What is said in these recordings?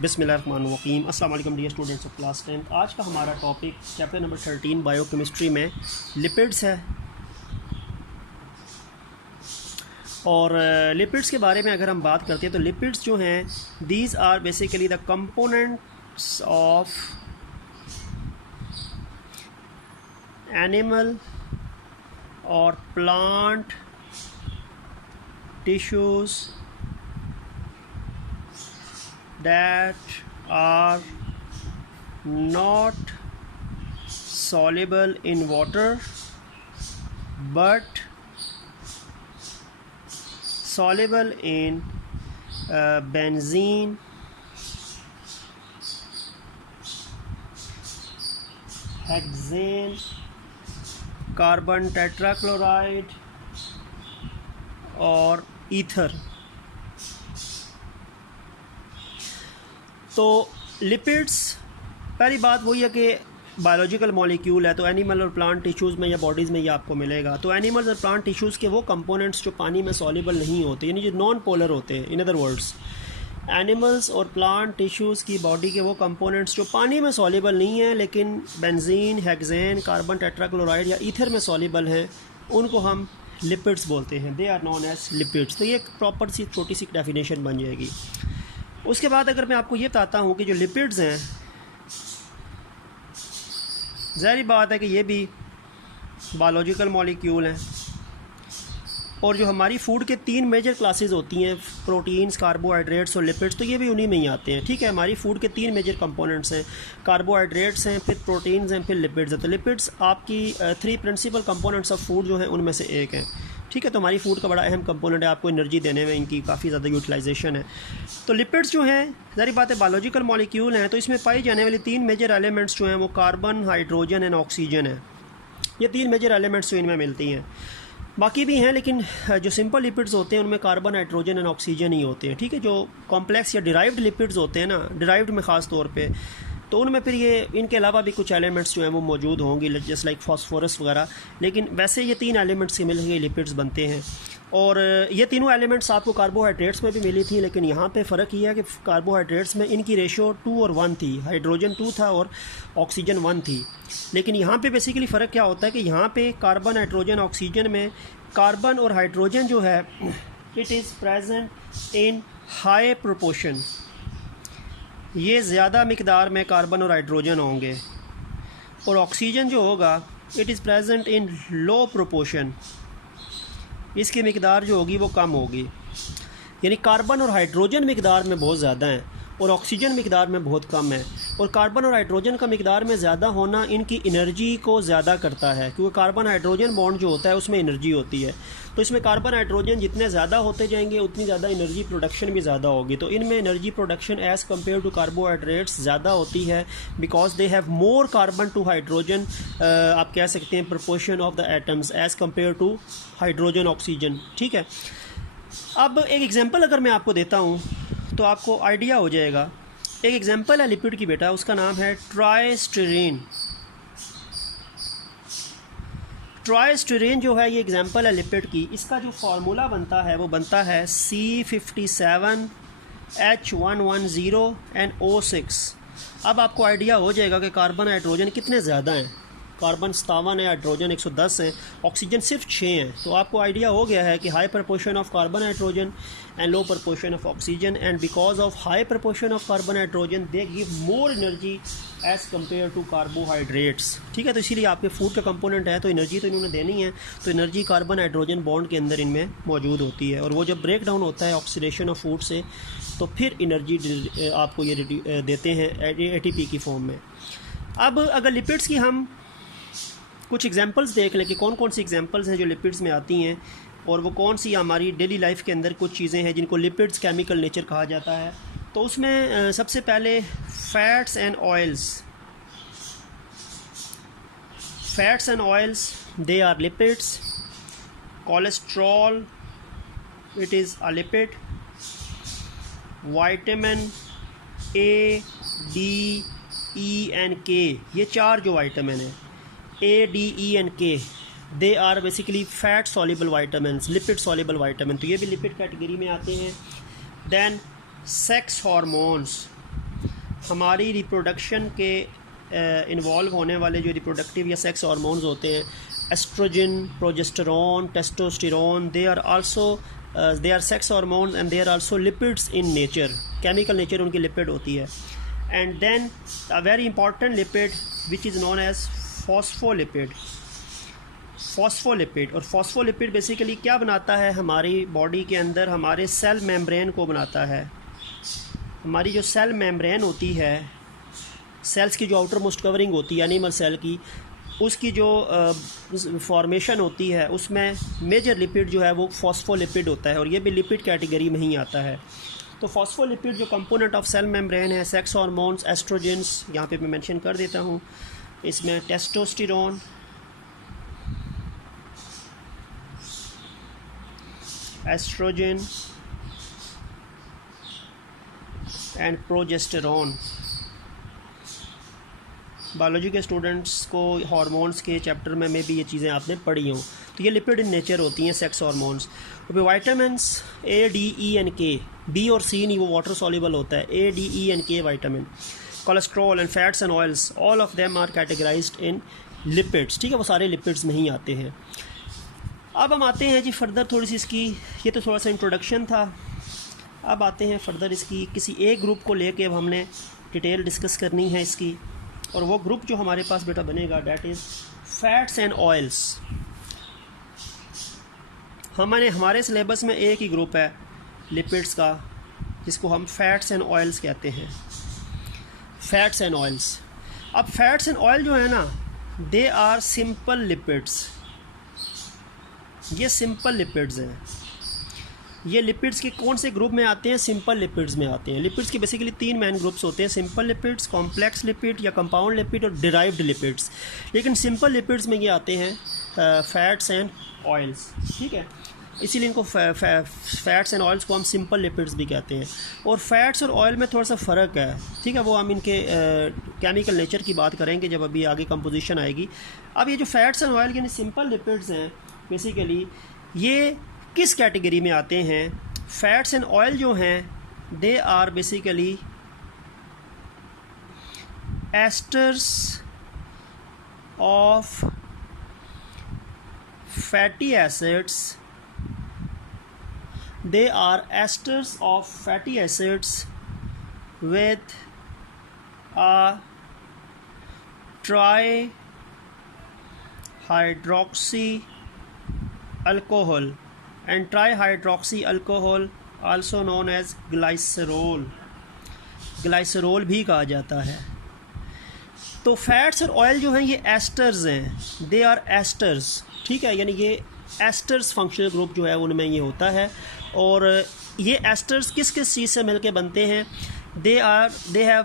बिस्मिल्लाहिर्रहमानिर्रहीम। अस्सलाम वालेकुम डियर स्टूडेंट्स ऑफ क्लास 10। आज का हमारा टॉपिक चैप्टर नंबर 13 बायोकेमिस्ट्री में लिपिड्स है। और लिपिड्स के बारे में अगर हम बात करते हैं तो लिपिड्स जो हैं these are basically the components of animal और plant tissues that are not soluble in water but soluble in benzene, hexane, carbon tetrachloride और ईथर। तो लिपिड्स पहली बात वही है कि बायोलॉजिकल मॉलिक्यूल है, तो एनिमल और प्लांट टिश्यूज़ में या बॉडीज़ में ये आपको मिलेगा। तो एनिमल्स और प्लांट टिश्यूज़ के वो कंपोनेंट्स जो पानी में सॉल्युबल नहीं होते, यानी जो नॉन पोलर होते हैं। इन अदर वर्ड्स एनिमल्स और प्लांट टिश्यूज़ की बॉडी के वो कंपोनेंट्स जो पानी में सॉल्युबल नहीं हैं लेकिन बेंजीन, हेक्सेन, कार्बन टेट्राक्लोराइड या ईथर में सॉल्युबल हैं, उनको हम लिपिड्स बोलते हैं। They are known as lipids. तो ये एक प्रॉपर सी छोटी सी डेफिनेशन बन जाएगी। उसके बाद अगर मैं आपको ये बताता हूँ कि जो लिपिड्स हैं, ज़ाहिर बात है कि ये भी बायोलॉजिकल मॉलिक्यूल हैं और जो हमारी फूड के 3 मेजर क्लासेस होती हैं, प्रोटीन्स, कार्बोहाइड्रेट्स और लिपिड्स, तो ये भी उन्हीं में ही आते हैं। ठीक है, हमारी फूड के 3 मेजर कंपोनेंट्स हैं, कार्बोहाइड्रेट्स हैं, फिर प्रोटीन्स हैं, फिर लिपिड्स हैं। तो लिपिड्स आपकी 3 प्रिंसिपल कंपोनेंट्स ऑफ फूड जो हैं उनमें से एक है। ठीक है, तो हमारी फूड का बड़ा अहम कंपोनेंट है, आपको एनर्जी देने में इनकी काफ़ी ज़्यादा यूटिलाइजेशन है। तो लिपिड्स जो हैं ज़ाहिर बात है बायोलॉजिकल मॉलिक्यूल हैं, तो इसमें पाई जाने वाली 3 मेजर एलिमेंट्स जो हैं वो कार्बन, हाइड्रोजन एंड ऑक्सीजन है। ये 3 मेजर एलिमेंट्स जो इनमें मिलती हैं, बाकी भी हैं लेकिन जो सिंपल लिपिड्स होते हैं उनमें कार्बन, हाइड्रोजन एंड ऑक्सीजन ही होते हैं। ठीक है, जो कॉम्प्लेक्स या डिराइव्ड लिपिड्स होते हैं ना, डिराइव्ड में ख़ास तौर पे, तो उनमें फिर ये इनके अलावा भी कुछ एलिमेंट्स जो हैं वो मौजूद होंगी, जैसे लाइक फास्फोरस वगैरह। लेकिन वैसे ये 3 एलिमेंट्स के मिल के लिपिड्स बनते हैं। और ये तीनों एलिमेंट्स आपको कार्बोहाइड्रेट्स में भी मिली थी, लेकिन यहाँ पे फ़र्क ये है कि कार्बोहाइड्रेट्स में इनकी रेशो 2 और 1 थी, हाइड्रोजन 2 था और ऑक्सीजन 1 थी। लेकिन यहाँ पे बेसिकली फ़र्क क्या होता है कि यहाँ पे कार्बन, हाइड्रोजन, ऑक्सीजन में कार्बन और हाइड्रोजन जो है it is present in high proportion, ये ज़्यादा मिकदार में कार्बन और हाइड्रोजन होंगे, और ऑक्सीजन जो होगा it is present in low proportion, इसकी मिकदार जो होगी वो कम होगी। यानी कार्बन और हाइड्रोजन मिकदार में बहुत ज़्यादा है और ऑक्सीजन मिकदार में बहुत कम है। और कार्बन और हाइड्रोजन का मिकदार में ज़्यादा होना इनकी एनर्जी को ज़्यादा करता है, क्योंकि कार्बन हाइड्रोजन बॉन्ड जो होता है उसमें एनर्जी होती है। तो इसमें कार्बन हाइड्रोजन जितने ज़्यादा होते जाएंगे उतनी ज़्यादा एनर्जी प्रोडक्शन भी ज़्यादा होगी। तो इनमें energy production as compared to carbohydrates ज़्यादा होती है, because they have more carbon to hydrogen, आप कह सकते हैं proportion of the atoms as compared to hydrogen, oxygen. ठीक है, अब एक एग्जांपल अगर मैं आपको देता हूँ तो आपको आइडिया हो जाएगा। एक एग्जांपल है लिपिड की बेटा, उसका नाम है ट्राइस्टीरीन। ट्राइस्टीरीन जो है ये एग्जांपल है लिपिड की। इसका जो फार्मूला बनता है वो बनता है C57H110NO6। अब आपको आइडिया हो जाएगा कि कार्बन, हाइड्रोजन कितने ज़्यादा हैं। कार्बन 57 है, हाइड्रोजन 110 है, ऑक्सीजन सिर्फ 6 हैं। तो आपको आइडिया हो गया है कि high proportion of carbon, hydrogen and low proportion of oxygen, and because of high proportion of carbon, hydrogen they give more energy as compared to carbohydrates. ठीक है, तो इसीलिए आपके फूड का कंपोनेंट है तो एनर्जी तो इन्होंने देनी है, तो एनर्जी कार्बन, हाइड्रोजन बॉन्ड के अंदर इनमें मौजूद होती है। और वो जब ब्रेक डाउन होता है ऑक्सीडेशन ऑफ फूड से, तो फिर एनर्जी आपको ये देते हैं ATP की फॉर्म में। अब अगर लिपिड्स की हम कुछ एग्जांपल्स देख लें कि कौन कौन सी एग्जांपल्स हैं जो लिपिड्स में आती हैं, और वो कौन सी हमारी डेली लाइफ के अंदर कुछ चीज़ें हैं जिनको लिपिड्स केमिकल नेचर कहा जाता है। तो उसमें सबसे पहले fats and oils. Fats and oils they are lipids. Cholesterol it is a lipid. Vitamin A, D, E and K, ये 4 जो विटामिन है A, D, E and K, they are basically fat soluble vitamins, lipid soluble vitamin, तो ये भी lipid category में आते हैं। Than sex hormones, हमारी रिप्रोडक्शन के इन्वॉल्व होने वाले जो रिप्रोडक्टिव या सेक्स हार्मोन्स होते हैं, oestrogen, progesterone, testosterone, they are sex hormones and they are also lipids in nature, chemical nature उनकी लिपिड होती है। And then a very important lipid which is known as phospholipid. और phospholipid basically क्या बनाता है, हमारी बॉडी के अंदर हमारे सेल मेम्ब्रेन को बनाता है। हमारी जो सेल मेम्ब्रेन होती है, सेल्स की जो आउटर मोस्ट कवरिंग होती है एनिमल सेल की, उसकी जो फॉर्मेशन होती है उसमें मेजर लिपिड जो है वो फॉस्फोलिपिड होता है, और ये भी लिपिड कैटेगरी में ही आता है। तो फॉस्फोलिपिड जो कंपोनेंट ऑफ सेल मेम्ब्रेन है, सेक्स हार्मोन्स, एस्ट्रोजेंस, यहाँ पे मैं मेंशन कर देता हूँ, इसमें testosterone, estrogen and progesterone. Biology के स्टूडेंट्स को हार्मोन्स के चैप्टर में भी ये चीज़ें आपने पढ़ी हों। तो ये लिपिड इन नेचर होती हैं, सेक्स हार्मोन्स। और vitamins A, D, E and K, B और सी नहीं, वो वाटर सॉल्युबल होता है, A, D, E and K vitamin, cholesterol and fats and oils, all of them are categorised in lipids. ठीक है, वो सारे लिपिड्स में ही आते हैं। अब हम आते हैं जी फर्दर थोड़ी सी इसकी, ये तो थोड़ा सा इंट्रोडक्शन था। अब आते हैं फर्दर इसकी किसी एक ग्रुप को लेके अब हमने डिटेल डिस्कस करनी है इसकी, और वो ग्रुप जो हमारे पास बेटा बनेगा that is fats and oils. हमारे सिलेबस में एक ही ग्रुप है लिपिड्स का, जिसको हम फैट्स एंड ऑयल्स कहते हैं, फैट्स एंड ऑयल्स। अब फैट्स एंड ऑयल जो है ना, दे आर सिंपल लिपिड्स, ये सिंपल लिपिड्स हैं। ये लिपिड्स के कौन से ग्रुप में आते हैं, सिंपल लिपिड्स में आते हैं। लिपिड्स के बेसिकली 3 मेन ग्रुप्स होते हैं, सिंपल लिपिड्स, कॉम्प्लेक्स लिपिड या कंपाउंड लिपिड और डिराइव्ड लिपिड्स। लेकिन सिंपल लिपिड्स में ये आते हैं फैट्स एंड ऑयल्स। ठीक है, इसीलिए इनको फैट्स एंड ऑयल्स को हम सिंपल लिपिड्स भी कहते हैं। और फैट्स और ऑयल में थोड़ा सा फ़र्क है। ठीक है, वो हम इनके केमिकल नेचर की बात करेंगे जब अभी आगे कंपोजिशन आएगी। अब ये जो फैट्स एंड ऑयल यानी सिंपल लिपिड्स हैं, बेसिकली ये किस कैटेगरी में आते हैं? फैट्स एंड ऑयल जो हैं they are basically esters of fatty acids, they are esters of fatty acids with a trihydroxy alcohol, and trihydroxy alcohol also known as glycerol, glycerol भी कहा जाता है। तो फैट्स और ऑयल जो हैं ये एस्टर्स हैं, दे आर एस्टर्स। ठीक है, यानी ये एस्टर्स फंक्शनल ग्रुप जो है उनमें ये होता है। और ये एस्टर्स किस किस चीज़ से मिलके बनते हैं? दे हैव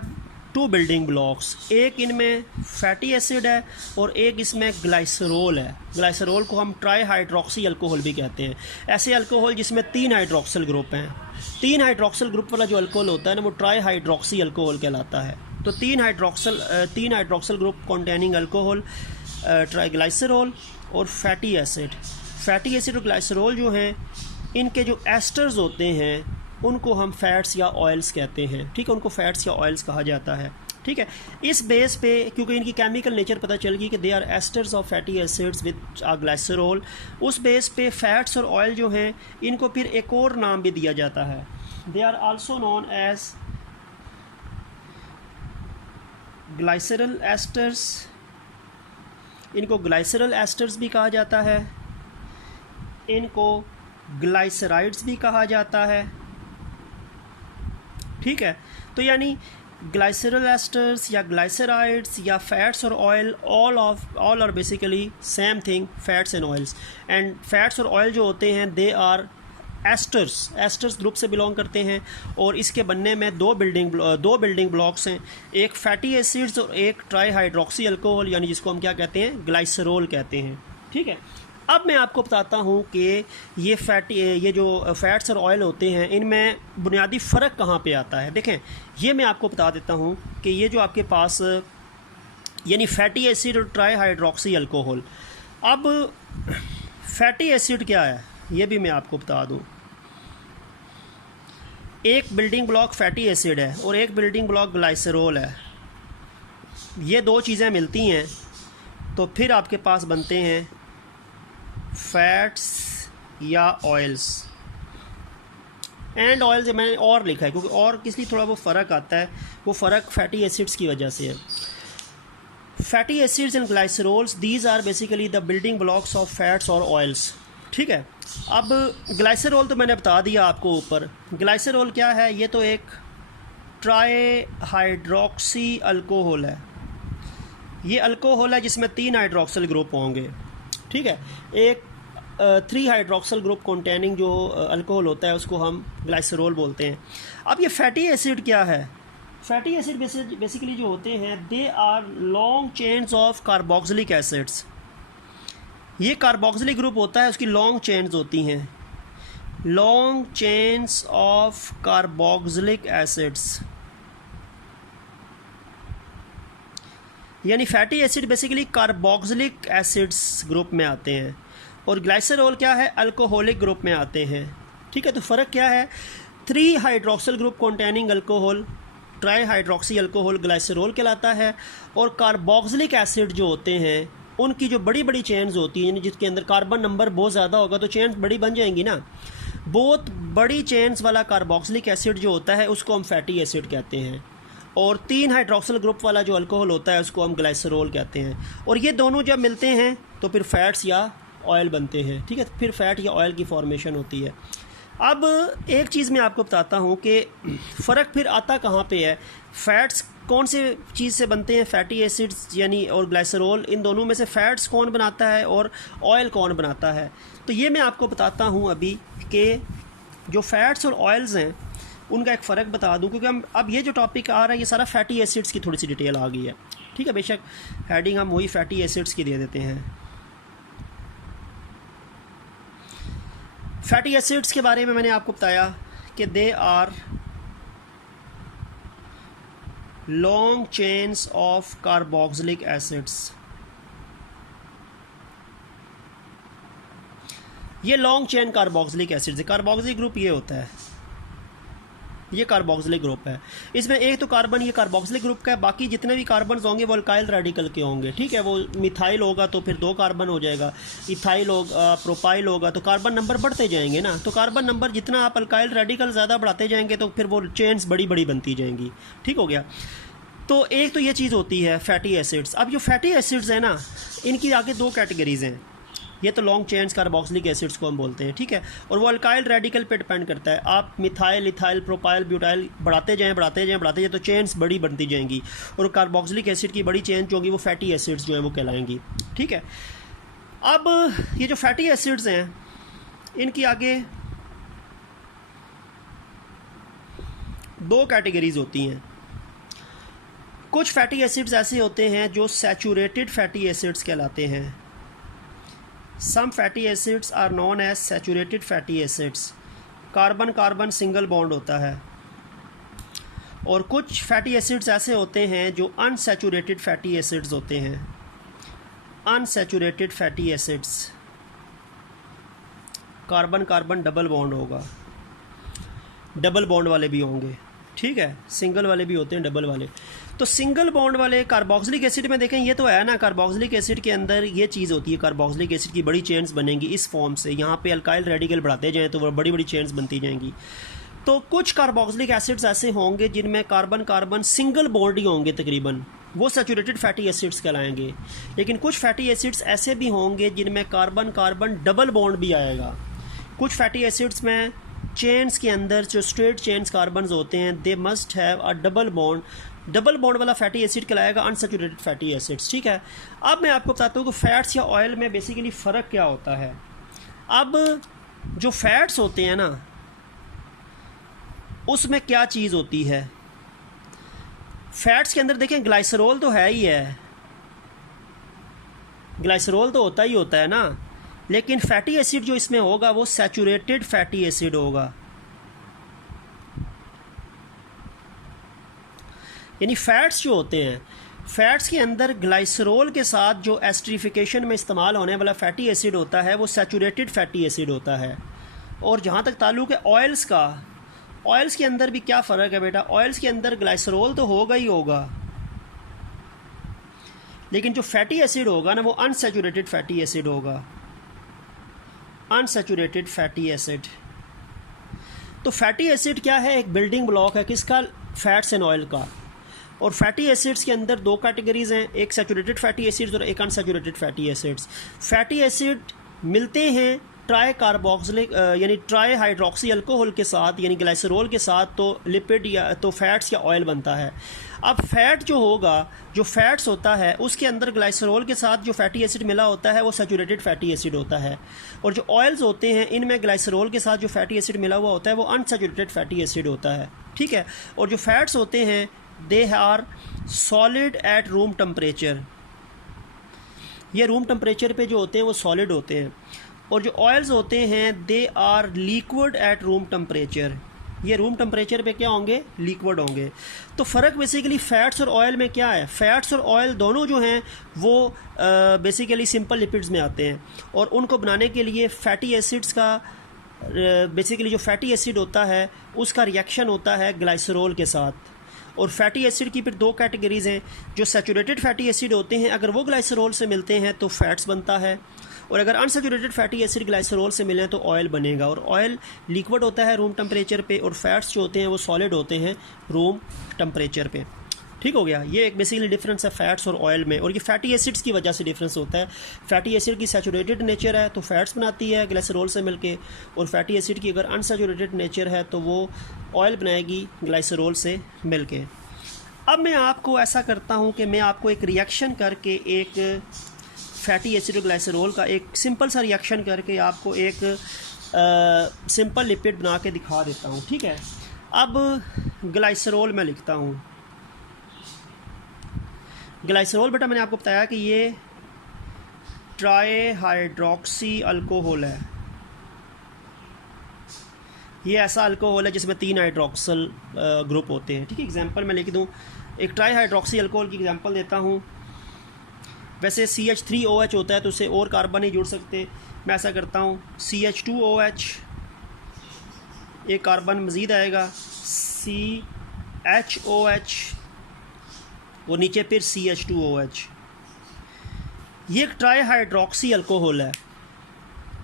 2 बिल्डिंग ब्लॉक्स, एक इनमें फैटी एसिड है और एक इसमें ग्लाइसरोल है। ग्लाइसरोल को हम ट्राईहाइड्रोक्सी अल्कोहल भी कहते हैं। ऐसे अल्कोहल जिसमें 3 हाइड्रोक्सिल ग्रुप हैं, 3 हाइड्रोक्सिल ग्रुप वाला जो अल्कोहल होता है ना वो ट्राईहाइड्रोक्सी अल्कोहल कहलाता है। तो 3 हाइड्रोक्सिल ग्रुप कंटेनिंग अल्कोहल, ट्राईग्लाइसरोल और फैटी एसिड। फैटी एसिड और ग्लाइसरोल जो हैं इनके जो एस्टर्स होते हैं उनको हम फैट्स या ऑयल्स कहते हैं। ठीक है, उनको फैट्स या ऑयल्स कहा जाता है। ठीक है, इस बेस पे क्योंकि इनकी केमिकल नेचर पता चल गई कि they are esters of fatty acids with glycerol, उस बेस पे फैट्स और ऑयल जो हैं इनको फिर एक और नाम भी दिया जाता है। They are also known as glyceryl esters, इनको ग्लाइसरल एस्टर्स भी कहा जाता है, इनको ग्लाइसराइड्स भी कहा जाता है। ठीक है, तो यानी ग्लाइसरल एस्टर्स या ग्लाइसराइड्स या फैट्स और oil, all are basically same thing, fats and oils. And fats और ऑयल जो होते हैं दे आर एस्टर्स ग्रुप से बिलोंग करते हैं। और इसके बनने में 2 बिल्डिंग ब्लॉक्स हैं, एक फैटी एसिड्स और एक ट्राईहाइड्रोक्सी अल्कोहल, यानी जिसको हम क्या कहते हैं, ग्लाइसरोल कहते हैं। ठीक है, अब मैं आपको बताता हूँ कि ये जो फैट्स और ऑयल होते हैं इनमें बुनियादी फ़र्क कहाँ पे आता है। देखें, ये मैं आपको बता देता हूँ कि ये जो आपके पास यानी फैटी एसिड और ट्राईहाइड्रोक्सी अल्कोहल, अब फैटी एसिड क्या है ये भी मैं आपको बता दूँ। एक बिल्डिंग ब्लॉक फैटी एसिड है और एक बिल्डिंग ब्लॉक ग्लाइसरॉल है, ये दो चीज़ें मिलती हैं तो फिर आपके पास बनते हैं फैट्स या ऑयल्स। एंड ऑयल से मैंने और लिखा है क्योंकि और किस लिए थोड़ा वो फ़र्क आता है, वो फ़र्क फैटी एसिड्स की वजह से है। Fatty acids and glycerols these are basically the building blocks of fats और ऑयल्स। ठीक है, अब ग्लाइसरॉल तो मैंने बता दिया आपको ऊपर। ग्लाइसरॉल क्या है, ये तो एक ट्राई हाइड्रोक्सी अल्कोहल है। ये अल्कोहल है जिसमें 3 हाइड्रोक्सिल ग्रुप होंगे। ठीक है, एक 3 हाइड्रोक्सिल ग्रुप कंटेनिंग जो अल्कोहल होता है उसको हम ग्लाइसरॉल बोलते हैं। अब ये फैटी एसिड क्या है, फैटी एसिड बेसिकली जो होते हैं they are long chains of carboxylic acids. ये कार्बोक्सिलिक ग्रुप होता है, उसकी लॉन्ग चेन्स होती हैं, long chains of carboxylic acids. यानी fatty acid basically carboxylic acids group में आते हैं और ग्लाइसरॉल क्या है, अल्कोहलिक ग्रुप में आते हैं। ठीक है, तो फ़र्क क्या है, 3 hydroxyl group containing alcohol try hydroxy alcohol glycerol कहलाता है, और कार्बोक्सिलिक एसिड जो होते हैं उनकी जो बड़ी बड़ी चेन्स होती हैं जिसके अंदर कार्बन नंबर बहुत ज़्यादा होगा तो चेन्स बड़ी बन जाएंगी ना, बहुत बड़ी चेन्स वाला कार्बोक्सिलिक एसिड जो होता है उसको हम फैटी एसिड कहते हैं, और 3 हाइड्रोक्सिल ग्रुप वाला जो अल्कोहल होता है उसको हम ग्लाइसरॉल कहते हैं। और ये दोनों जब मिलते हैं तो फिर फैट्स या ऑयल बनते हैं। ठीक है, फिर फैट या ऑयल की फॉर्मेशन होती है। अब एक चीज़ मैं आपको बताता हूँ कि फ़र्क फिर आता कहाँ पे है, फैट्स कौन से चीज़ से बनते हैं, फैटी एसिड्स यानी और ग्लाइसरॉल, इन दोनों में से फैट्स कौन बनाता है और ऑयल कौन बनाता है। तो ये मैं आपको बताता हूँ अभी कि जो फैट्स और ऑयल्स हैं उनका एक फ़र्क बता दूँ, क्योंकि हम अब ये जो टॉपिक आ रहा है ये सारा फैटी एसिड्स की थोड़ी सी डिटेल आ गई है। ठीक है, बेशक हेडिंग हम वही फैटी एसिड्स की दे देते हैं। फैटी एसिड्स के बारे में मैंने आपको बताया कि they are long chains of carboxylic acids. ये लॉन्ग चेन कार्बोक्सिलिक एसिड्स है। कार्बोक्सिलिक ग्रुप ये होता है, ये कार्बोक्सिलिक ग्रुप है। इसमें एक तो कार्बन ये कार्बोक्सिलिक ग्रुप का है, बाकी जितने भी कार्बन होंगे वो अल्काइल रेडिकल के होंगे। ठीक है, वो मिथाइल होगा तो फिर 2 कार्बन हो जाएगा, इथाइल होगा, प्रोपाइल होगा तो कार्बन नंबर बढ़ते जाएंगे ना। तो कार्बन नंबर जितना आप अल्काइल रेडिकल ज़्यादा बढ़ाते जाएंगे तो फिर वो चेन्स बड़ी बड़ी बनती जाएंगी। ठीक हो गया, तो एक तो ये चीज़ होती है फैटी एसिड्स। अब जो फैटी एसिड्स हैं ना, इनकी आगे 2 कैटेगरीज़ हैं। ये तो लॉन्ग चेन्स कार्बोक्सिलिक एसिड्स को हम बोलते हैं। ठीक है, और वो अल्काइल रेडिकल पे डिपेंड करता है। आप मिथाइल, इथाइल, प्रोपाइल, ब्यूटाइल बढ़ाते जाएं तो चेन्स बड़ी बनती जाएंगी, और कार्बोक्सिलिक एसिड की बड़ी चेन जो होगी वो फैटी एसिड्स जो है वो कहलाएंगी। ठीक है, अब ये जो फैटी एसिड्स हैं इनकी आगे 2 कैटेगरीज होती हैं। कुछ फैटी एसिड्स ऐसे होते हैं जो सैचुरेटेड फैटी एसिड्स कहलाते हैं। Some fatty acids are known as saturated fatty acids. Carbon carbon single bond होता है। और कुछ फैटी एसिड्स ऐसे होते हैं जो अनसैचुरेटेड फैटी एसिड्स होते हैं। Unsaturated fatty acids, carbon carbon double bond होगा, डबल बॉन्ड वाले भी होंगे। ठीक है, सिंगल वाले भी होते हैं, डबल वाले। तो सिंगल बॉन्ड वाले कार्बोक्सिलिक एसिड में देखें, ये तो है ना, कार्बोक्सिलिक एसिड के अंदर ये चीज़ होती है, कार्बोक्सिलिक एसिड की बड़ी चेन्स बनेंगी इस फॉर्म से। यहाँ पे अल्काइल रेडिकल बढ़ाते जाएँ तो वो बड़ी बड़ी चेन्स बनती जाएंगी। तो कुछ कार्बोक्सिलिक एसिड्स ऐसे होंगे जिनमें कार्बन कार्बन सिंगल बॉन्ड ही होंगे तकरीबन, वो सैचुरेटेड फैटी एसिड्स कहलाएंगे। लेकिन कुछ फैटी एसिड्स ऐसे भी होंगे जिनमें कार्बन कार्बन डबल बॉन्ड भी आएगा। कुछ फैटी एसिड्स में चेन्स के अंदर जो स्ट्रेट चेन्स कार्बन्स होते हैं they must have a double bond. Double bond वाला फैटी एसिड कहलाएगा अनसैचुरेटेड फैटी एसिड्स। ठीक है, अब मैं आपको बताता हूँ कि फैट्स या ऑयल में बेसिकली फ़र्क क्या होता है। अब जो फैट्स होते हैं ना उसमें क्या चीज़ होती है, फैट्स के अंदर देखें ग्लाइसरॉल तो है ही है, ग्लाइसरॉल तो होता ही होता है ना, लेकिन फैटी एसिड जो इसमें होगा वो सैचुरेटेड फैटी एसिड होगा। यानी फैट्स जो होते हैं, फैट्स के अंदर ग्लाइसरॉल के साथ जो एस्टरीफिकेशन में इस्तेमाल होने वाला फैटी एसिड होता है वो सैचुरेटेड फैटी एसिड होता है। और जहाँ तक ताल्लुक़ है ऑयल्स का, ऑयल्स के अंदर भी क्या फ़र्क है बेटा, ऑयल्स के अंदर ग्लाइसरॉल तो होगा ही होगा, लेकिन जो फैटी एसिड होगा ना वो अनसैचुरेटेड फैटी एसिड होगा, अनसैचुरेटेड फैटी एसिड। तो फैटी एसिड क्या है, एक बिल्डिंग ब्लॉक है किसका, फैट्स एंड ऑयल का। और फैटी एसिड्स के अंदर दो कैटेगरीज हैं, एक सैचुरेटेड फैटी एसिड्स और एक unsaturated fatty acids. Fatty acid मिलते हैं ट्राई कार्बोक्सिलिक यानी ट्राई हाइड्रोक्सी अल्कोहल के साथ यानी ग्लाइसरॉल के साथ, तो लिपिड या तो फैट्स या ऑयल बनता है। अब फैट जो होगा, जो फैट्स होता है उसके अंदर ग्लाइसरॉल के साथ जो फैटी एसिड मिला होता है वो सैचुरेटेड फैटी एसिड होता है, और जो ऑयल्स होते हैं इनमें ग्लाइसरॉल के साथ जो फैटी एसिड मिला हुआ होता है वो अनसैचुरेटेड फैटी एसिड होता है, ठीक है। और जो फैट्स होते हैं they are solid at room temperature, ये रूम टेम्परेचर पे जो होते हैं वो सॉलिड होते हैं। और जो ऑयल्स होते हैं they are liquid at room temperature, ये रूम टेम्परेचर पे क्या होंगे, लिक्विड होंगे। तो फ़र्क बेसिकली फ़ैट्स और ऑयल में क्या है, फ़ैट्स और ऑयल दोनों जो हैं वो बेसिकली सिंपल लिपिड्स में आते हैं, और उनको बनाने के लिए फ़ैटी एसिड्स का बेसिकली जो फैटी एसिड होता है उसका रिएक्शन होता है ग्लाइसरॉल के साथ। और फैटी एसिड की फिर दो कैटेगरीज़ हैं, जो सैचुरेटेड फैटी एसिड होते हैं अगर वो ग्लाइसरॉल से मिलते हैं तो फैट्स बनता है, और अगर अनसैचुरेटेड फैटी एसिड ग्लाइसरॉल से मिलें तो ऑयल बनेगा। और ऑयल लिक्विड होता है रूम टेम्परेचर पे, और फैट्स जो होते हैं वो सॉलिड होते हैं रूम टेम्परेचर पे, ठीक हो गया। ये एक बेसिकली डिफरेंस है फैट्स और ऑयल में, और ये फैटी एसिड्स की वजह से डिफरेंस होता है। फैटी एसिड की सैचुरेटेड नेचर है तो फैट्स बनाती है ग्लाइसरॉल से मिलके, और फैटी एसिड की अगर अनसैचुरेटेड नेचर है तो वो ऑयल बनाएगी ग्लाइसरॉल से मिलके। अब मैं आपको ऐसा करता हूँ कि मैं आपको एक रिएक्शन करके एक फैटी एसिड और ग्लाइसरॉल का एक सिंपल सा रिएक्शन करके आपको एक सिंपल लिपिड बना के दिखा देता हूँ, ठीक है। अब ग्लाइसरॉल मैं लिखता हूँ, ग्लाइसरॉल बेटा मैंने आपको बताया कि ये ट्राई हाइड्रोक्सी अल्कोहल है, ये ऐसा अल्कोहल है जिसमें 3 हाइड्रोक्सल ग्रुप होते हैं, ठीक है। एग्जांपल मैं लिख दूँ, एक ट्राई हाइड्रोक्सी अल्कोहल की एग्जांपल देता हूँ। वैसे CH3OH होता है तो उससे और कार्बन नहीं जुड़ सकते, मैं ऐसा करता हूँ CH2OH, एक कार्बन मज़ीद आएगा CHOH, और नीचे फिर CH2OH। ये एक ट्राई हाइड्रोक्सी अल्कोहल है,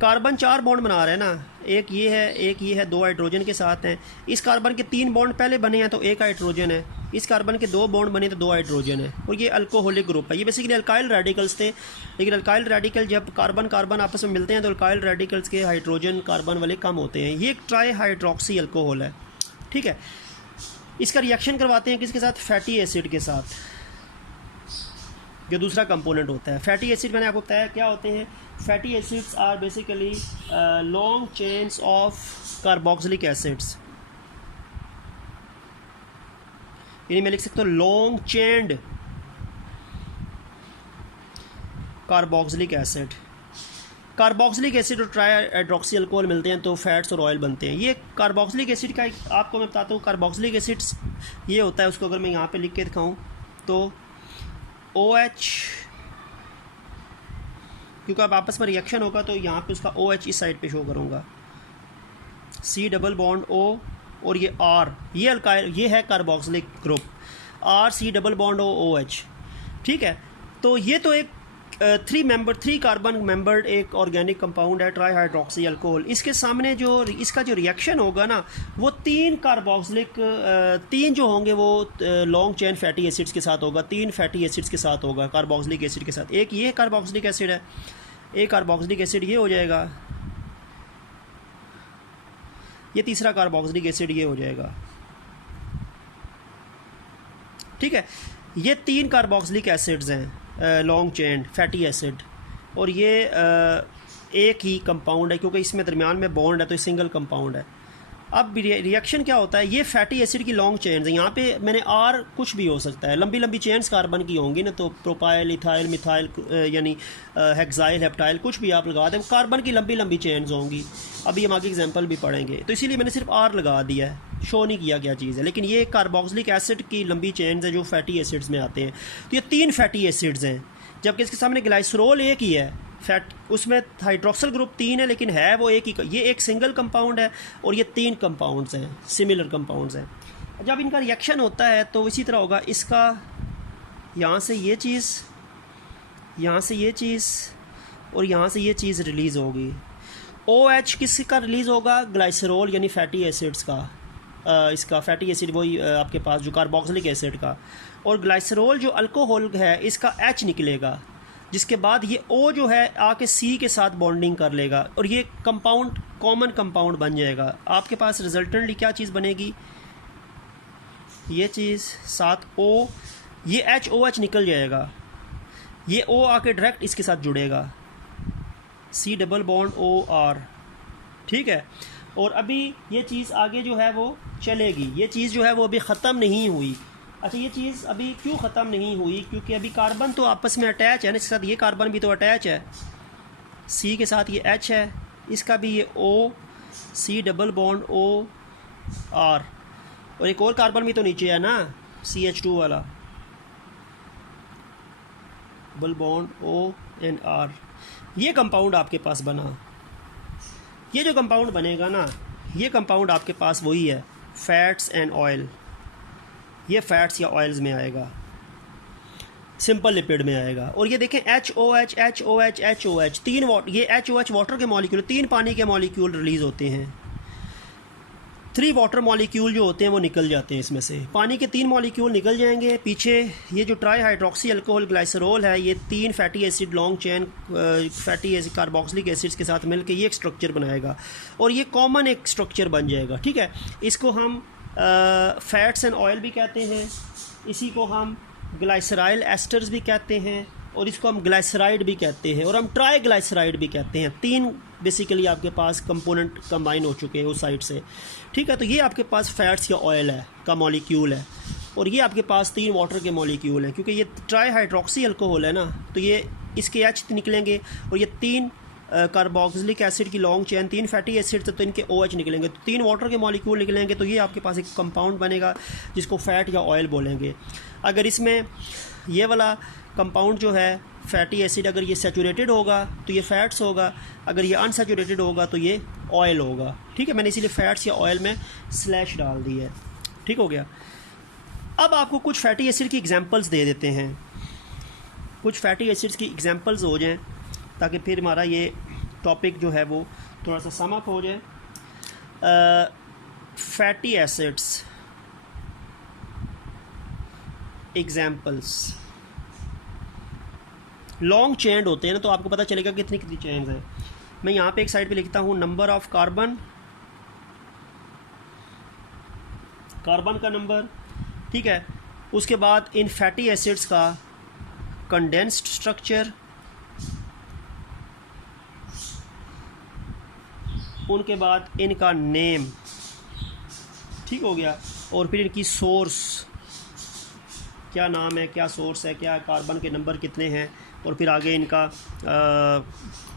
कार्बन 4 बॉन्ड बना रहे हैं ना, एक ये है, एक ये है, 2 हाइड्रोजन के साथ हैं। इस कार्बन के 3 बॉन्ड पहले बने हैं तो 1 हाइड्रोजन है, इस कार्बन के 2 बॉन्ड बने तो 2 हाइड्रोजन है, और ये अल्कोहलिक ग्रुप है। ये बेसिकली अल्काइल रेडिकल्स थे, लेकिन अल्काइल रेडिकल जब कार्बन कार्बन आपस में मिलते हैं तो अल्काइल रेडिकल्स के हाइड्रोजन कार्बन वाले कम होते हैं। ये एक ट्राई हाइड्रोक्सी अल्कोहल है, ठीक है। इसका रिएक्शन करवाते हैं किसके साथ, फैटी एसिड के साथ, जो दूसरा कंपोनेंट होता है। फैटी एसिड मैंने आपको बताया क्या होते हैं, fatty acids are basically long chains of carboxylic acids, यानी मैं लिख सकता हूँ long chained carboxylic acid. Carboxylic acid और ट्राई हाइड्रोक्सी अल्कोहल मिलते हैं तो फैट्स और ऑयल बनते हैं। ये कार्बोक्सिलिक एसिड का आपको मैं बताता हूँ, कार्बोक्सिलिक एसिड्स ये होता है, उसको अगर मैं यहाँ पे लिख के दिखाऊँ तो OH, क्योंकि अब आपस में रिएक्शन होगा तो यहाँ पे उसका OH इस साइड पे शो करूँगा, C डबल बॉन्ड O, और ये R, ये अल्काइल, ये है carboxylic group, R C double bond O OH, ठीक है। तो ये तो एक 3 कार्बन मेंबर्ड एक ऑर्गेनिक कंपाउंड है ट्राई हाइड्रोक्सी अल्कोहल। इसके सामने जो इसका जो रिएक्शन होगा ना वो 3 कार्बोक्सिलिक 3 जो होंगे वो लॉन्ग चेन फैटी एसिड्स के साथ होगा, 3 फैटी एसिड्स के साथ होगा कार्बोक्सिलिक एसिड के साथ। एक ये कार्बोक्सिलिक एसिड है, एक कार्बोक्सिलिक एसिड ये हो जाएगा, ये तीसरा कार्बोक्सिलिक एसिड ये हो जाएगा, ठीक है। ये 3 कार्बोक्सिलिक एसिड्स हैं लॉन्ग चेन फैटी एसिड, और ये एक ही कंपाउंड है क्योंकि इसमें दरमियान में बॉन्ड है तो ये सिंगल कंपाउंड है। अब रिएक्शन क्या होता है, ये फैटी एसिड की लॉन्ग चेन्स हैं, यहाँ पे मैंने R कुछ भी हो सकता है, लंबी लंबी चेन्स कार्बन की होंगी ना, तो प्रोपाइल, इथाइल, मिथाइल यानी हेक्साइल, हेप्टाइल, कुछ भी आप लगा दें, कार्बन की लंबी लंबी चेन्स होंगी। अभी हम आगे एग्जांपल भी पढ़ेंगे, तो इसीलिए मैंने सिर्फ R लगा दिया है, शो नहीं किया क्या चीज़ है। लेकिन ये कार्बोक्सिलिक एसिड की लंबी चेन्स है जो फैटी एसिड्स में आते हैं। तो ये 3 फैटी एसिड्स हैं, जबकि इसके सामने ग्लाइसरॉल एक ही है, फैट, उसमें हाइड्रोक्सिल ग्रुप 3 है लेकिन है वो एक ही, ये एक सिंगल कंपाउंड है और ये 3 कंपाउंड्स हैं, सिमिलर कंपाउंड्स हैं। जब इनका रिएक्शन होता है तो इसी तरह होगा, इसका यहाँ से ये चीज़, यहाँ से ये चीज़ और यहाँ से ये चीज़ रिलीज़ होगी। OH किसका रिलीज़ होगा? ग्लाइसरॉल यानी फैटी एसिड्स का, इसका फैटी एसिड वही आपके पास जो कार्बोक्सिलिक एसिड का, और ग्लाइसरॉल जो अल्कोहल है इसका H निकलेगा, जिसके बाद ये O जो है आके C के साथ बॉन्डिंग कर लेगा और ये कंपाउंड कॉमन कंपाउंड बन जाएगा। आपके पास रिजल्टेंटली क्या चीज़ बनेगी? ये चीज़ साथ O, ये HOH निकल जाएगा, ये O आके डायरेक्ट इसके साथ जुड़ेगा, C डबल बॉन्ड OR, ठीक है। और अभी ये चीज़ आगे जो है वो चलेगी, ये चीज़ जो है वो अभी ख़त्म नहीं हुई। अच्छा, ये चीज़ अभी क्यों ख़त्म नहीं हुई? क्योंकि अभी कार्बन तो आपस में अटैच है ना, इसके साथ ये कार्बन भी तो अटैच है, C के साथ ये H है, इसका भी ये O, C double bond OR, और एक और कार्बन भी तो नीचे है ना, CH2 वाला, डबल बॉन्ड ONR। ये कंपाउंड आपके पास बना, ये जो कंपाउंड बनेगा ना, ये कंपाउंड आपके पास वही है, फैट्स एंड ऑयल। ये फैट्स या ऑयल्स में आएगा, सिंपल लिपिड में आएगा। और ये देखें HOH HOH HOH, तीन ये HOH वाटर के मॉलिक्यूल, 3 पानी के मॉलिक्यूल रिलीज़ होते हैं, 3 वाटर मॉलिक्यूल जो होते हैं वो निकल जाते हैं इसमें से, पानी के 3 मॉलिक्यूल निकल जाएंगे। पीछे ये जो ट्राई हाइड्रोक्सी अल्कोहल ग्लाइसरॉल है, ये 3 fatty acid long chain fatty acid carboxylic acids के साथ मिलकर ये एक स्ट्रक्चर बनाएगा और ये कॉमन एक स्ट्रक्चर बन जाएगा, ठीक है। इसको हम फैट्स एंड ऑयल भी कहते हैं, इसी को हम ग्लाइसराइल एस्टर्स भी कहते हैं, और इसको हम ग्लाइसराइड भी कहते हैं, और हम ट्राई ग्लाइसराइड भी कहते हैं। 3 बेसिकली आपके पास कंपोनेंट कंबाइन हो चुके हैं उस साइड से, ठीक है। तो ये आपके पास फैट्स या ऑयल है का मॉलिक्यूल है, और ये आपके पास 3 वाटर के मॉलिक्यूल हैं, क्योंकि ये ट्राई हाइड्रोक्सी अल्कोहल है ना, तो ये इसके H निकलेंगे, और ये 3 कार्बोक्सिलिक एसिड की लॉन्ग चेन, 3 फैटी एसिड तो इनके OH निकलेंगे, तो 3 वाटर के मॉलिक्यूल निकलेंगे, तो ये आपके पास एक कंपाउंड बनेगा जिसको फैट या ऑयल बोलेंगे। अगर इसमें ये वाला कंपाउंड जो है फैटी एसिड, अगर ये सैचुरेटेड होगा तो ये फैट्स होगा, अगर ये अनसैचुरेटेड होगा तो ये ऑयल होगा, ठीक है। मैंने इसीलिए फैट्स या ऑयल में स्लैश डाल दी है, ठीक हो गया। अब आपको कुछ फैटी एसिड की एग्जांपल्स दे देते हैं, कुछ फैटी एसिड्स की एग्जांपल्स हो जाएं, ताकि फिर हमारा ये टॉपिक जो है वो थोड़ा सा सम अप हो जाए। Fatty acids examples, long chain होते हैं ना, तो आपको पता चलेगा कितनी कितनी चेन्स हैं। मैं यहाँ पे एक साइड पे लिखता हूँ नंबर ऑफ कार्बन, कार्बन का नंबर, ठीक है। उसके बाद इन फैटी एसिड्स का कंडेंस्ड स्ट्रक्चर, उनके बाद इनका नेम, ठीक हो गया, और फिर इनकी सोर्स, क्या नाम है, क्या सोर्स है, क्या कार्बन के नंबर कितने हैं, और फिर आगे इनका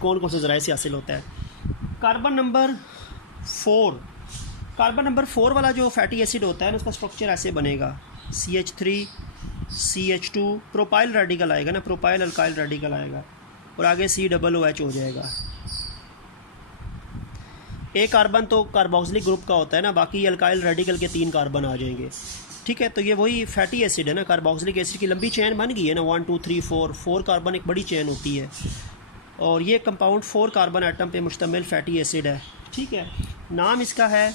कौन कौन से ज़राए से हासिल होता है। कार्बन नंबर 4, कार्बन नंबर 4 वाला जो फैटी एसिड होता है ना, उसका स्ट्रक्चर ऐसे बनेगा, CH3 CH2, प्रोपाइल रेडिकल आएगा ना, प्रोपाइल अल्काइल रेडिकल आएगा, और आगे COOH हो जाएगा। एक कार्बन तो कार्बोक्सिलिक ग्रुप का होता है ना, बाकी अल्काइल रेडिकल के 3 कार्बन आ जाएंगे, ठीक है। तो ये वही फैटी एसिड है ना, कार्बोक्सिलिक एसिड की लंबी चेन बन गई है ना, 1 2 3 4 कार्बन एक बड़ी चेन होती है, और ये कंपाउंड 4 कार्बन एटम पे मुश्तमिल फैटी एसिड है, ठीक है। नाम इसका है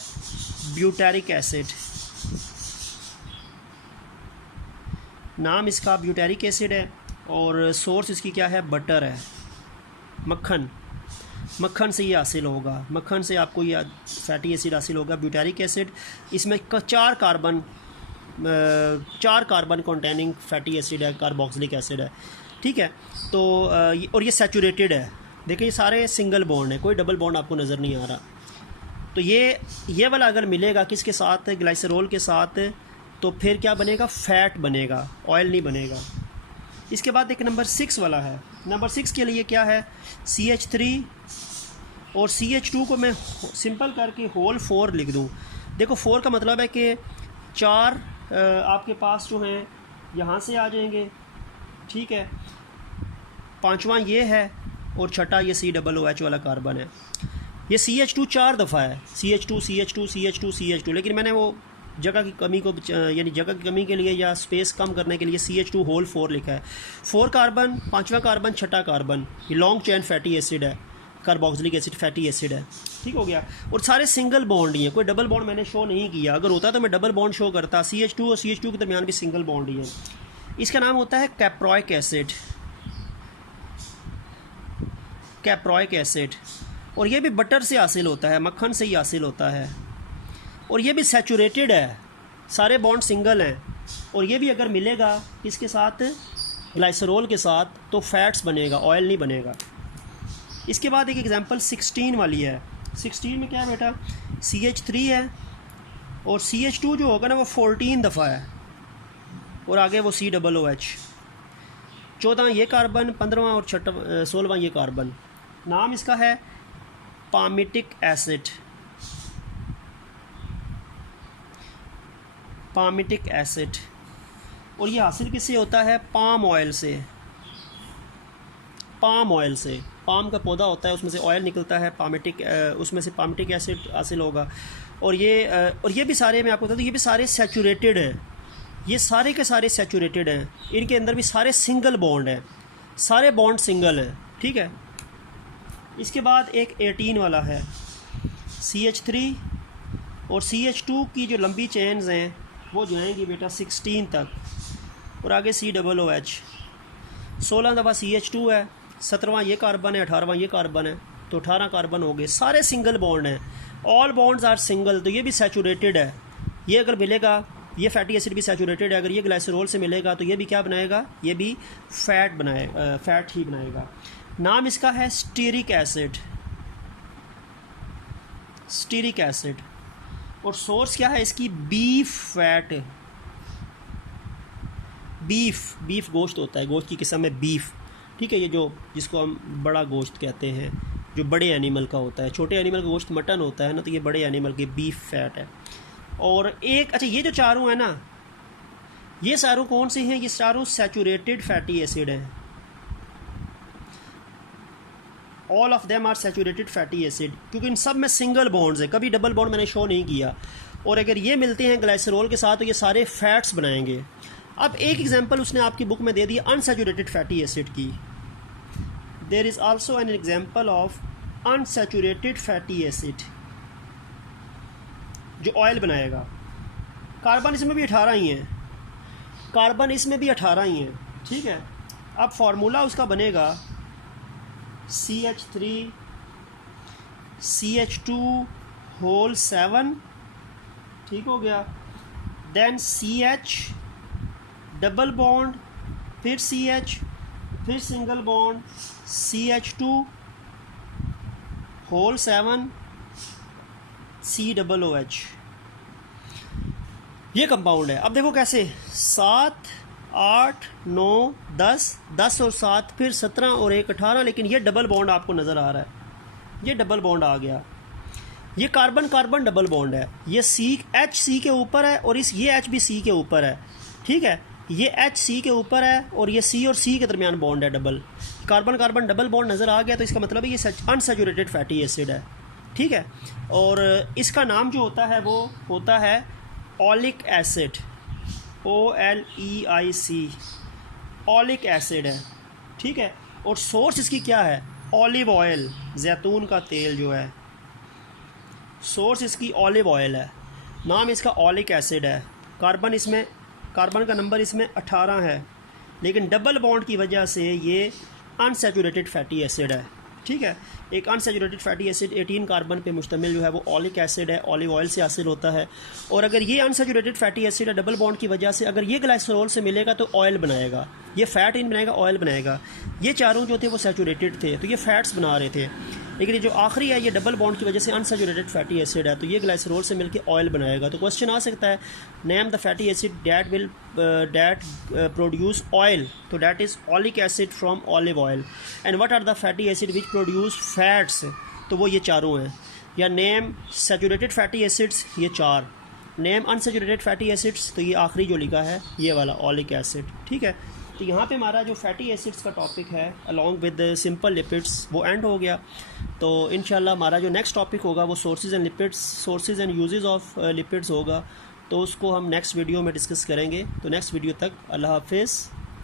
ब्यूटेरिक एसिड, नाम इसका ब्यूटेरिक एसिड है, और सोर्स इसकी क्या है, बटर है, मक्खन, मक्खन से ये हासिल होगा, मक्खन से आपको ये फैटी एसिड हासिल होगा, ब्यूटेरिक एसिड। इसमें 4 कार्बन कंटेनिंग फैटी एसिड है, कार्बोक्सिलिक एसिड है, ठीक है। तो और ये सैचुरेटेड है, देखिए ये सारे सिंगल बॉन्ड है, कोई डबल बॉन्ड आपको नज़र नहीं आ रहा। तो ये वाला अगर मिलेगा किसके साथ, ग्लाइसरॉल के साथ, तो फिर क्या बनेगा, फैट बनेगा, ऑयल नहीं बनेगा। इसके बाद एक नंबर 6 वाला है, नंबर 6 के लिए क्या है, CH3 और CH2 को मैं सिंपल करके होल 4 लिख दूँ। देखो 4 का मतलब है कि 4 आपके पास जो हैं यहाँ से आ जाएंगे, ठीक है, 5वां ये है, और छठा ये COOH वाला कार्बन है। ये CH2 4 दफ़ा है, CH2 CH2 CH2 CH2, लेकिन मैंने वो जगह की कमी को यानी जगह की कमी के लिए या स्पेस कम करने के लिए CH2 होल 4 लिखा है। 4 कार्बन, 5वां कार्बन, छठा कार्बन, ये लॉन्ग चेन फैटी एसिड है, कार्बोक्सिलिक एसिड फैटी एसिड है। ठीक हो गया। और सारे सिंगल बॉन्ड ही हैं, कोई डबल बॉन्ड मैंने शो नहीं किया। अगर होता तो मैं डबल बॉन्ड शो करता। CH2 और CH2 के दरमियान भी सिंगल बॉन्ड ही है। इसका नाम होता है कैप्रोइक एसिड, कैप्रोइक एसिड। और ये भी बटर से हासिल होता है, मक्खन से ही हासिल होता है। और ये भी सैचुरेटेड है, सारे बॉन्ड सिंगल हैं। और ये भी अगर मिलेगा इसके साथ ग्लाइसरॉल के साथ तो फैट्स बनेगा, ऑयल नहीं बनेगा। इसके बाद एक एग्जांपल 16 वाली है। 16 में क्या है बेटा, CH3 है और CH2 जो होगा ना वो 14 दफ़ा है और आगे वो COOH। 14 ये कार्बन, 15वां और 16वां ये कार्बन। नाम इसका है पामिटिक एसिड, पामिटिक एसिड। और ये हासिल किससे होता है, पाम ऑयल से, पाम ऑयल से। पाम का पौधा होता है, उसमें से ऑयल निकलता है, पामिटिक, उसमें से पामिटिक एसिड हासिल होगा। और ये भी सारे, मैं आपको बता दूँ, ये भी सारे सैचुरेटेड हैं, ये सारे के सारे सैचुरेटेड हैं। इनके अंदर भी सारे सिंगल बॉन्ड हैं, सारे बॉन्ड सिंगल हैं। ठीक है। इसके बाद एक 18 वाला है, CH3 और CH2 की जो लंबी चेन्स हैं वो जाएंगी बेटा 16 तक और आगे COOH। 16 दफ़ा CH2 है, 17वां ये कार्बन है, 18वां ये कार्बन है, तो 18 कार्बन हो गए। सारे सिंगल बॉन्ड हैं, ऑल बॉन्ड्स आर सिंगल। तो ये भी सैचुरेटेड है। ये अगर मिलेगा, ये फैटी एसिड भी सैचुरेटेड है। अगर ये ग्लाइसरॉल से मिलेगा तो ये भी क्या बनाएगा, ये भी फैट बनाएगा, फैट ही बनाएगा। नाम इसका है स्टीरिक एसिड, स्टीरिक एसिड। और सोर्स क्या है इसकी, बीफ फैट। बीफ गोश्त होता है, गोश्त की किस्म है बीफ। ठीक है। ये जो जिसको हम बड़ा गोश्त कहते हैं, जो बड़े एनिमल का होता है। छोटे एनिमल का गोश्त मटन होता है ना, तो ये बड़े एनिमल की बीफ फैट है। और एक, अच्छा, ये जो चारों है ना, ये चारों कौन से हैं, ये चारों सैचुरेटेड फैटी एसिड हैं। All of them are saturated fatty acid, क्योंकि इन सब में सिंगल बॉन्ड्स है, कभी डबल बॉन्ड मैंने शो नहीं किया। और अगर ये मिलते हैं ग्लाइसरॉल के साथ तो ये सारे फैट्स बनाएंगे। अब एक एग्जांपल उसने आपकी बुक में दे दी अनसैचुरेटेड फैटी एसिड की। There is also an example of unsaturated fatty acid जो ऑयल बनाएगा। कार्बन इसमें भी 18 ही हैं, कार्बन इसमें भी 18 ही हैं। ठीक है। अब फार्मूला उसका बनेगा CH3 CH2 होल 7। ठीक हो गया। देन CH डबल बॉन्ड, फिर CH, फिर single bond, CH2 whole 7 COOH। ये कंपाउंड है। अब देखो कैसे, 7 8 9 10 और 7, फिर 17 और 1 18। लेकिन ये डबल बॉन्ड आपको नज़र आ रहा है, ये डबल बॉन्ड आ गया। ये कार्बन कार्बन डबल बॉन्ड है। ये H C के ऊपर है और ये H भी C के ऊपर है। ठीक है। ये H C के ऊपर है और ये C और C के दरमियान बॉन्ड है double. Carbon carbon double bond नज़र आ गया, तो इसका मतलब है ये अनसैचुरेटेड फैटी एसिड है। ठीक है। और इसका नाम जो होता है वो होता है oleic acid, OLEIC, oleic acid है। ठीक है। और सोर्स इसकी क्या है, ऑलिव ऑयल, जैतून का तेल जो है, सोर्स इसकी ऑलिव ऑयल है। नाम इसका ऑलिक एसिड है। कार्बन इसमें, कार्बन का नंबर इसमें 18 है, लेकिन डबल बॉन्ड की वजह से ये अनसैचुरेटेड फैटी एसिड है। ठीक है। एक अनसैचुरेटेड फैटी एसिड 18 कार्बन पे मुश्तमिल जो है वो ऑलिक एसिड है, ऑलिव ऑयल से हासिल होता है। और अगर ये अनसैचुरेटेड फैटी एसिड है डबल बॉन्ड की वजह से, अगर ये ग्लाइसरॉल से मिलेगा तो ऑयल बनाएगा, ये फैट इन बनाएगा, ऑयल बनाएगा। ये चारों जो थे वो सैचुरेटेड थे, तो ये फैट्स बना रहे थे। लेकिन ये जो आखिरी है ये डबल बॉन्ड की वजह से अनसैचुरेटेड फैटी एसिड है, तो ये ग्लाइसरॉल से मिलकर ऑयल बनाएगा। तो क्वेश्चन आ सकता है, name the fatty acid that will produce oil, तो that is oleic acid from olive oil. And what are the fatty acid which produce fats, तो वो ये चारों हैं। या नेम सैचुरेटेड फैटी एसिड्स, ये 4। नेम अनसैचुरेटेड फैटी एसिड्स, तो ये आखिरी जो लिखा है ये वाला ऑलिक एसिड। ठीक है। तो यहाँ पे हमारा जो फैटी एसिड्स का टॉपिक है अलॉन्ग विद सिंपल लिपिड्स वो एंड हो गया। तो इंशाल्लाह हमारा जो नेक्स्ट टॉपिक होगा वो sources and lipids, sources and uses of lipids होगा। तो उसको हम नेक्स्ट वीडियो में डिस्कस करेंगे। तो नेक्स्ट वीडियो तक अल्लाह हाफिज़।